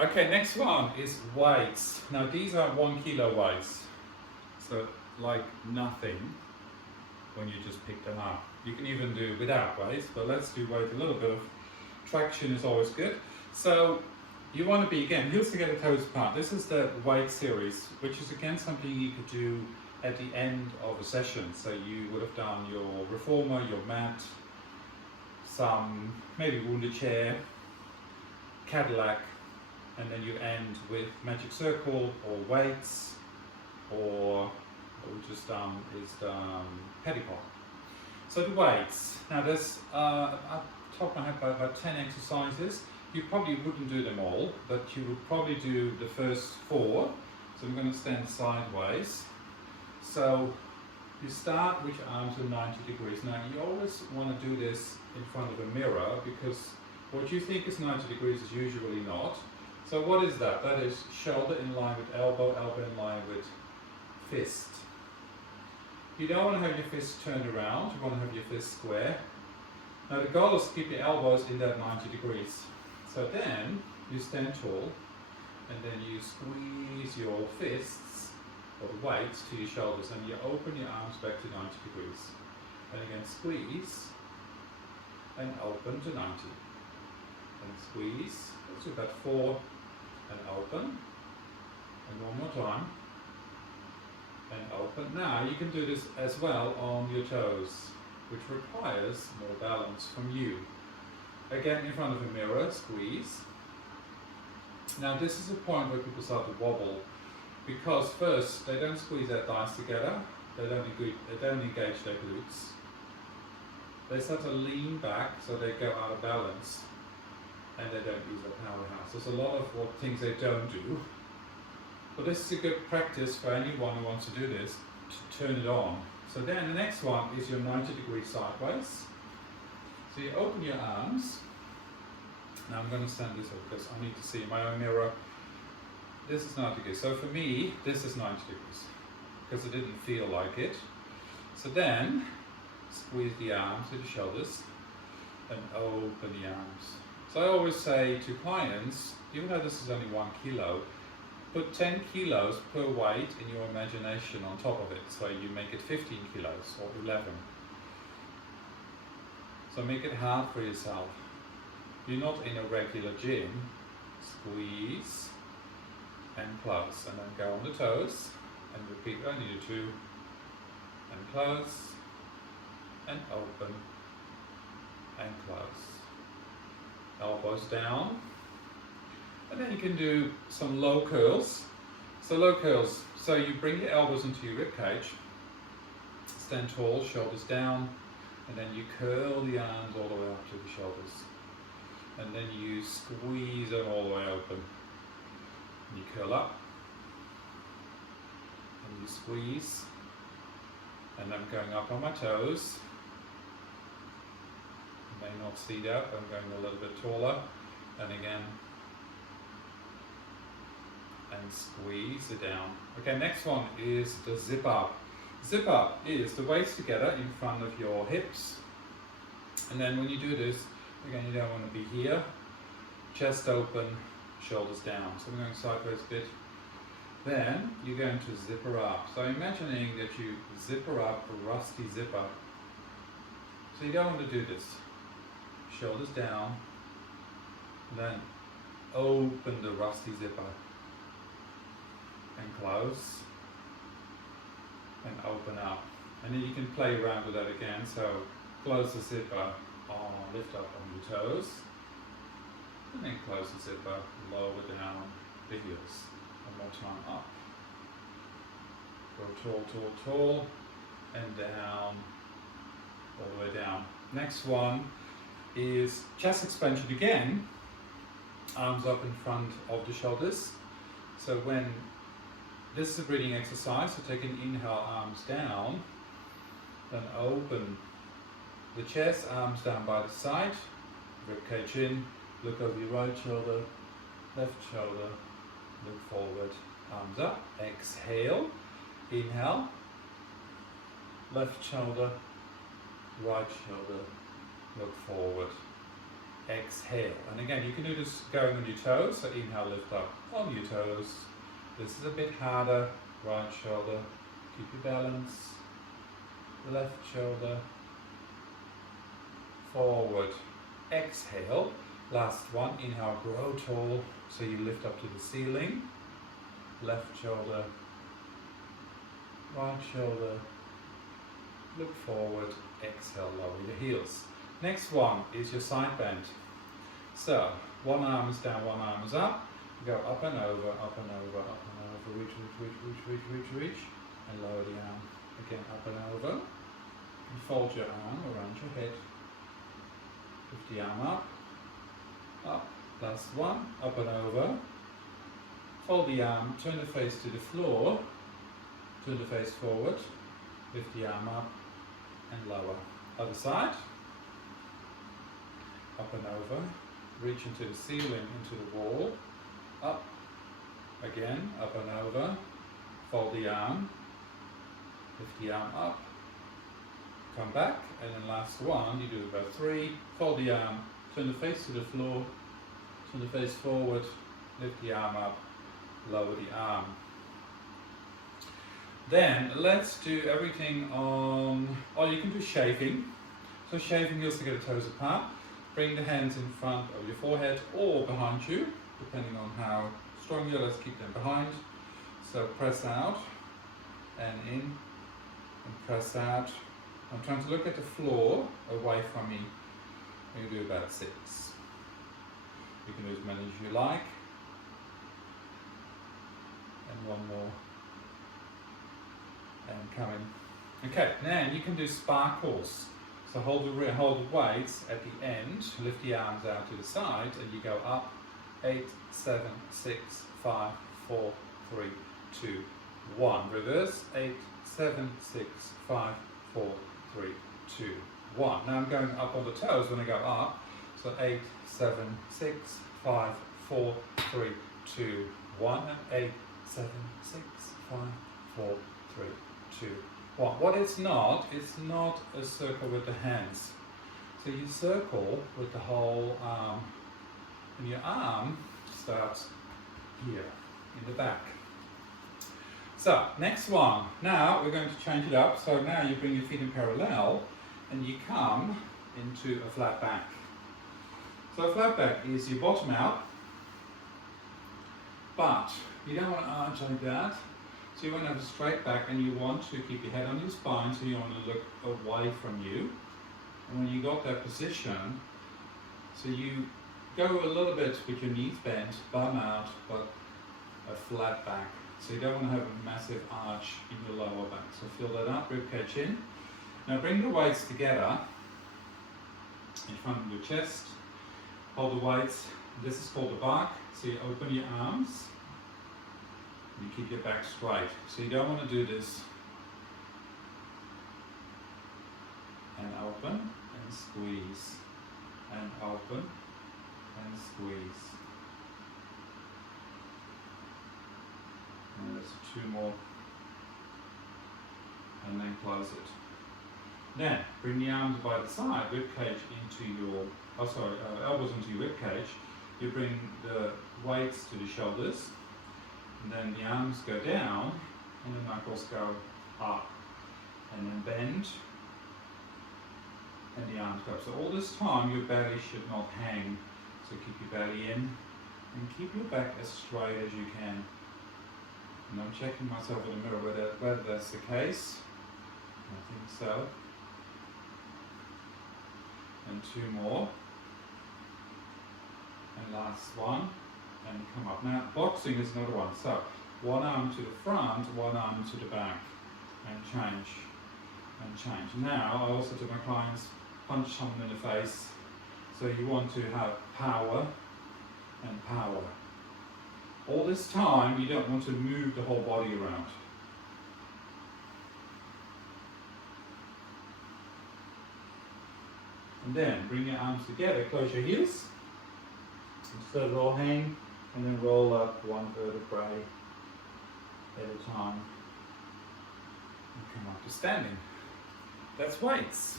Okay, next one is weights. Now these are 1 kilo weights, so like nothing when you just pick them up. You can even do without weights, but let's do weight. A little bit of traction is always good. So you want to be, again, heels together, toes apart. This is the weight series, which is again something you could do at the end of a session. So you would have done your reformer, your mat, some maybe wounded chair, Cadillac, and then you end with magic circle or weights, or what we've just done is pedipod. So the weights, now there's I've top of my head about 10 exercises. You probably wouldn't do them all, but you would probably do the first 4. So I'm going to stand sideways. So you start with your arms at 90 degrees. Now you always want to do this in front of a mirror, because what you think is 90 degrees is usually not. So what is that? That is shoulder in line with elbow, elbow in line with fist. You don't want to have your fist turned around, you want to have your fist square. Now the goal is to keep your elbows in that 90 degrees. So then you stand tall, and then you squeeze your fists or weights to your shoulders, and you open your arms back to 90 degrees. And again squeeze and open to 90. And squeeze, let's do about 4, and open, and one more time, and open. Now you can do this as well on your toes, which requires more balance from you. Again, in front of a mirror, squeeze. Now this is a point where people start to wobble, because first, they don't squeeze their thighs together, they don't engage their glutes. They start to lean back, so they go out of balance, and they don't use their powerhouse. There's a lot of things they don't do. But this is a good practice for anyone who wants to do this, to turn it on. So then the next one is your 90 degrees sideways. So you open your arms. Now I'm going to stand this up because I need to see my own mirror. This is 90 degrees. So for me, this is 90 degrees, because it didn't feel like it. So then, squeeze the arms to the shoulders and open the arms. So I always say to clients, even though this is only 1 kilo, put 10 kilos per weight in your imagination on top of it. So you make it 15 kilos or 11. So make it hard for yourself. You're not in a regular gym. Squeeze and close, and then go on the toes and repeat only the 2, and close and open and close. Elbows down, and then you can do some low curls. So low curls, so you bring your elbows into your rib cage, stand tall, shoulders down, and then you curl the arms all the way up to the shoulders, and then you squeeze them all the way open. And you curl up, and you squeeze, and I'm going up on my toes. You may not see that, I'm going a little bit taller, and again, and squeeze it down. Okay, next one is the zip up. Zip up is the weights together in front of your hips, and then when you do this, again, you don't want to be here, chest open, shoulders down. So I'm going sideways a bit. Then you're going to zipper up. So imagining that you zipper up a rusty zipper. So you don't want to do this. Shoulders down, then open the rusty zipper, and close, and open up. And then you can play around with that again. So close the zipper, lift up on your toes, and then close the zipper, lower down the heels. One more time, up. Go tall, tall, tall, and down, all the way down. Next one is chest expansion again, arms up in front of the shoulders. So when this is a breathing exercise, so take an inhale, arms down, then open the chest, arms down by the side, ribcage in, look over your right shoulder, left shoulder, look forward, arms up, exhale, inhale, left shoulder, right shoulder, look forward, exhale. And again, you can do this going on your toes, so inhale, lift up on your toes. This is a bit harder. Right shoulder, keep your balance. Left shoulder, forward, exhale. Last one, inhale, grow tall, so you lift up to the ceiling. Left shoulder, right shoulder, look forward, exhale, lower your heels. Next one is your side bend. So, one arm is down, one arm is up. Go up and over, up and over, up and over, reach, reach, reach, reach, reach, reach, reach, and lower the arm. Again, up and over. And fold your arm around your head. Lift the arm up, last one, up and over. Fold the arm, turn the face to the floor, turn the face forward, lift the arm up and lower. Other side, up and over, reach into the ceiling, into the wall, up, again, up and over, fold the arm, lift the arm up, come back, and then last one, you do about 3, fold the arm, turn the face to the floor, turn the face forward, lift the arm up, lower the arm. Then let's do everything on, or you can do shaving. So shaving, you also get the toes apart. Bring the hands in front of your forehead or behind you, depending on how strong you are. Let's keep them behind. So press out and in and press out. I'm trying to look at the floor away from me. You do about 6. You can do as many as you like. And one more. And come in. Okay, now you can do sparkles. So hold the weights at the end, lift the arms out to the side, and you go up 8, 7, 6, 5, 4, 3, 2, 1. Reverse 8, 7, 6, 5, 4, 3, 2, 1. Now I'm going up on the toes when I go up. So 8, 7, 6, 5, 4, 3, 2, 1. And 8, 7, 6, 5, 4, 3, 2, 1. What it's not a circle with the hands. So you circle with the whole arm. And your arm starts here, in the back. So, next one. Now we're going to change it up. So now you bring your feet in parallel and you come into a flat back. So a flat back is you bottom out, but you don't want to arch like that. So you want to have a straight back and you want to keep your head on your spine, so you want to look away from you. And when you got that position, so you go a little bit with your knees bent, bum out, but a flat back. So you don't want to have a massive arch in your lower back. So fill that up, ribcage in. Now bring the weights together in front of your chest. Hold the weights. This is called the bark. So you open your arms. You keep your back straight. So you don't want to do this. And open and squeeze. And open and squeeze. And there's 2 more. And then close it. Then bring the arms by the side, ribcage into your, elbows into your ribcage. You bring the weights to the shoulders. And then the arms go down and the knuckles go up. And then bend and the arms go up. So all this time your belly should not hang. So keep your belly in and keep your back as straight as you can. And I'm checking myself in the mirror whether that's the case. I think so. And 2 more. And last one. And come up. Now, boxing is another one. So, one arm to the front, one arm to the back, and change, and change. Now, I also do my clients punch someone in the face. So you want to have power and power. All this time, you don't want to move the whole body around. And then, bring your arms together, close your heels. Instead of all hang. And then roll up 1 vertebrae at a time and come up to standing. That's weights.